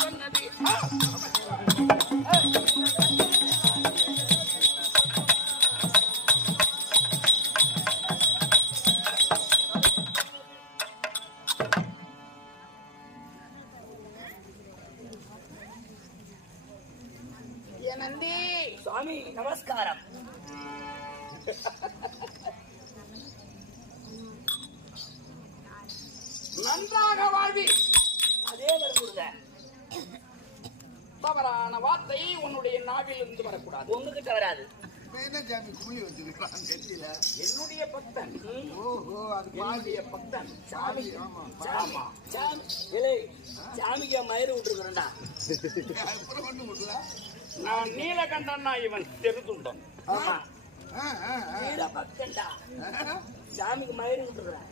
சொன்னது நந்தி சுவாமி நமஸ்காரம். நன்றாக வாழ்வி. அதே வருங்க. தவறான வார்த்தை உன்னுடைய நாவில் இருந்து வரக்கூடாது. உங்ககிட்ட வராது. என்னுடைய பக்தன். பக்தன் சாமி. சாமிக்கு மயிறு விட்டுருக்கிறேன்டா. நான் நீலகண்டன்னா இவன் தெருத்துண்டம். பக்தன்டா. சாமிக்கு மயிறு விட்டுருக்கிறேன்.